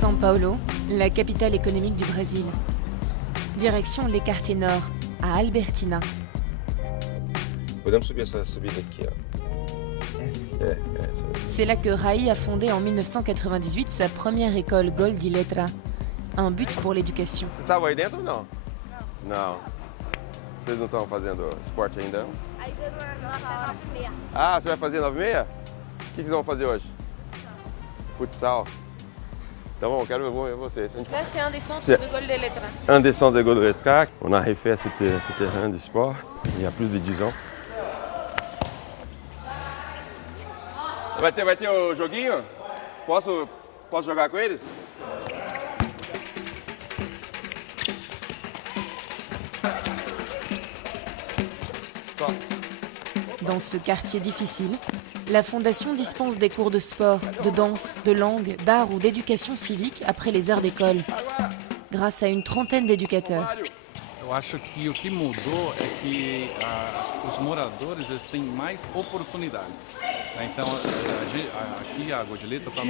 São Paulo, la capitale économique du Brésil. Direction les quartiers nord, à Albertina. Podemos subir essa subida aqui, ó. C'est là que Rai a fondé en 1998 sa première école Gol de Letra. Un but pour l'éducation. Vocês estavam aí dentro ou não? Não. Vocês não estão fazendo esporte ainda? Ainda não é 9h30. Ah, você vai fazer 9h30? O que vocês vão fazer hoje? Futsal. Então, bon, quero ver vocês. Là, c'est un des centres de Gol de Letra. Un des centres de Gol de Letra. On a refait ce terrain de sport il y a plus de 10 ans. Vai ter o joguinho? Posso jogar com eles? Dans ce quartier difficile, la Fondation dispense des cours de sport, de danse, de langue, d'art ou d'éducation civique après les heures d'école, grâce à une trentaine d'éducateurs. Eu acho que o que mudou é que os moradores eles têm mais oportunidades. Então, aqui a Gol de Letra está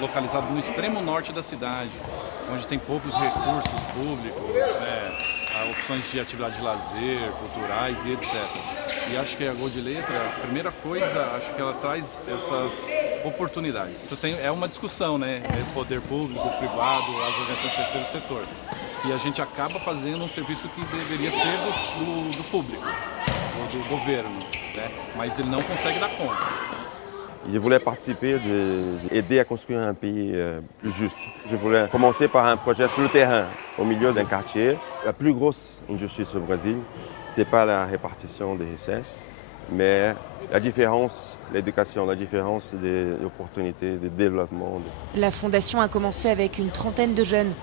localizado no extremo norte da cidade, onde tem poucos recursos públicos, opções de atividade de lazer, culturais e etc. E acho que a Gol de Letra, a primeira coisa, acho que ela traz essas oportunidades. Isso é uma discussão, né? Poder público, privado, as organizações do terceiro setor. E a gente acaba fazendo um serviço que deveria ser do público, do governo, né? Mas ele não consegue dar conta. Je voulais participer, aider à construire un pays plus juste. Je voulais commencer par un projet sur le terrain, au milieu d'un quartier. La plus grosse injustice au Brésil, ce n'est pas la répartition des richesses, mais la différence, l'éducation, la différence des opportunités, de développement. La fondation a commencé avec une trentaine de jeunes.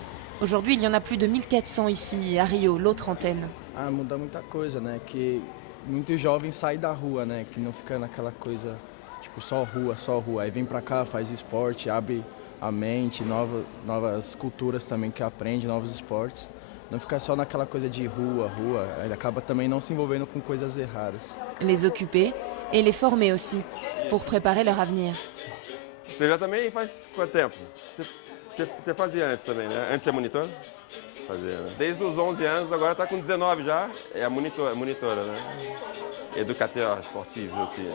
Aujourd'hui, il y en a plus de 1400 ici, à Rio, l'autre antenne. Muda muita coisa, né? Que muitos jovens saem da rua, né? Que não fica naquela coisa, tipo, só rua. Aí vem pra cá, faz esporte, abre a mente, novas culturas também que aprende, novos esportes. Não fica só naquela coisa de rua. Ele acaba também não se envolvendo com coisas erradas. Les occuper et les former aussi, pour préparer leur avenir. Você já também faz quanto tempo? Você fazia antes também, né? Antes de ser monitor? Fazia, né? Desde os 11 anos, agora está com 19 já. É a monitora, né? Educateur sportif aussi. Né?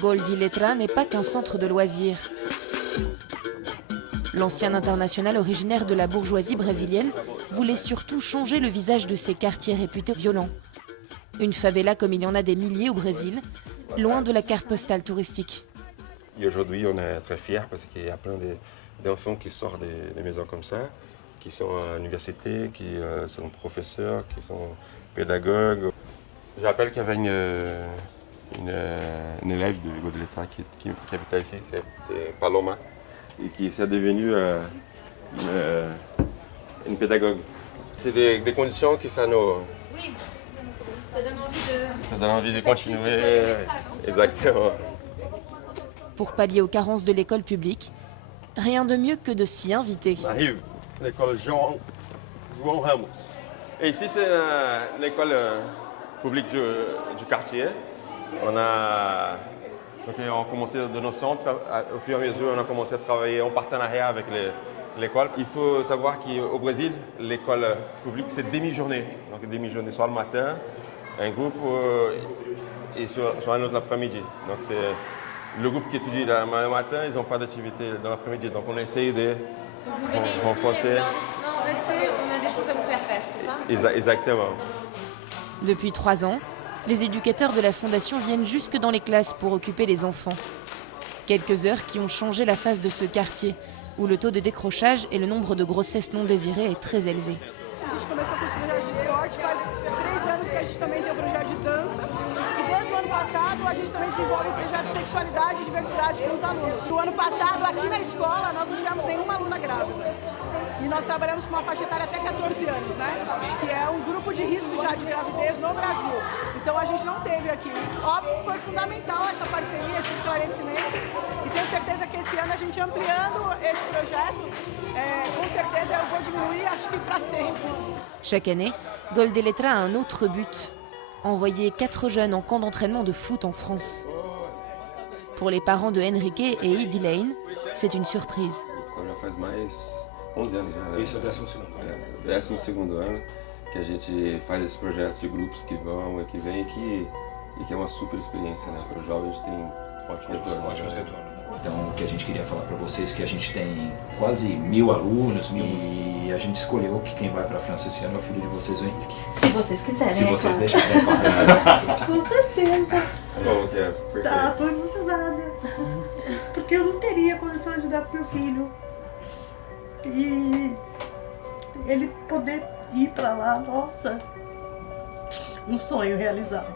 Gol de Letra n'est pas qu'un centre de loisirs. L'ancien international originaire de la bourgeoisie brésilienne voulait surtout changer le visage de ces quartiers réputés violents. Une favela comme il y en a des milliers au Brésil, loin de la carte postale touristique. Et aujourd'hui, on est très fiers parce qu'il y a plein d'enfants qui sortent des maisons comme ça, qui sont à l'université, qui sont professeurs, qui sont pédagogues. Je rappelle qu'il y avait une élève de Gol de Letra qui habitait ici, c'était Paloma, et qui s'est devenue une pédagogue. C'est des conditions qui ça nous... Oui, ça donne envie de continuer. Exactement. Pour pallier aux carences de l'école publique, rien de mieux que de s'y inviter. On arrive, l'école João Ramos. Et ici, c'est l'école publique du quartier. On a commencé de nos centres, au fur et à mesure, on a commencé à travailler en partenariat avec l'école. Il faut savoir qu'au Brésil, l'école publique, c'est demi-journée. Donc demi-journée, soit le matin, un groupe et soit un autre l'après-midi. Donc c'est le groupe qui étudie le matin, ils n'ont pas d'activité dans l'après-midi. Donc on essaye de renforcer. Non, restez, on a des choses à vous faire faire, c'est ça? Exactement. Depuis 3 ans, les éducateurs de la Fondation viennent jusque dans les classes pour occuper les enfants. Quelques heures qui ont changé la face de ce quartier, où le taux de décrochage et le nombre de grossesses non désirées est très élevé. A gente começou com os projetos de esporte, faz 3 anos que a gente também tem um projeto de dança. E desde o ano passado a gente também desenvolve um projeto de sexualidade e diversidade com os alunos. No ano passado, aqui na escola, nós não tivemos nenhuma aluna grávida. E nós trabalhamos com uma faixa etária até 14 anos, né? Que é um grupo de risco já de gravidez no Brasil. Então a gente não teve aqui. Óbvio que foi fundamental essa parceria, esse esclarecimento. E tenho certeza que esse ano a gente ampliando esse projeto, com certeza eu vou diminuir, acho que para sempre. Chaque année, Gol de Letra a un autre but, envoyer 4 jeunes en camp d'entraînement de foot en France. Pour les parents de Henrique et Edilane, c'est une surprise. Então já faz mais 11 anos já, né? Esse é o 12º ano. É, 12º ano que a gente faz esses projetos de grupos que vão e que vêm e que é uma super experiência, né? Para os jovens tem ótimo retorno. Ótimos retornos. Então, o que a gente queria falar para vocês é que a gente tem quase 1000 alunos e a gente escolheu que quem vai para a França esse ano é o filho de vocês, o Henrique. Se vocês quiserem, Se vocês claro. deixarem, claro. Com certeza. Como que é? Por quê? Tô emocionada. Porque eu não teria condição de ajudar pro meu filho. E ele poder ir pra lá, nossa, um sonho realizado.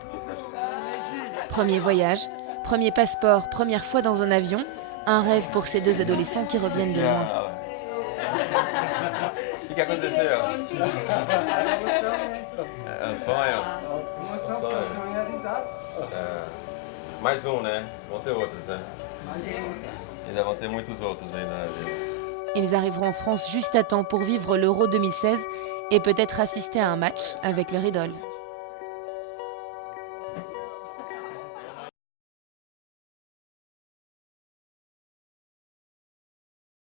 Premier voyage, premier passeport, première fois dans un avion, un rêve pour ces deux adolescents qui reviennent de loin. O que aconteceu? É um sonho. Emoção, porque é um sonho realizado. Mais um, né? Vão ter outros, né? Ainda vão ter muitos outros ainda na vida. Ils arriveront en France juste à temps pour vivre l'Euro 2016 et peut-être assister à un match avec leur idole.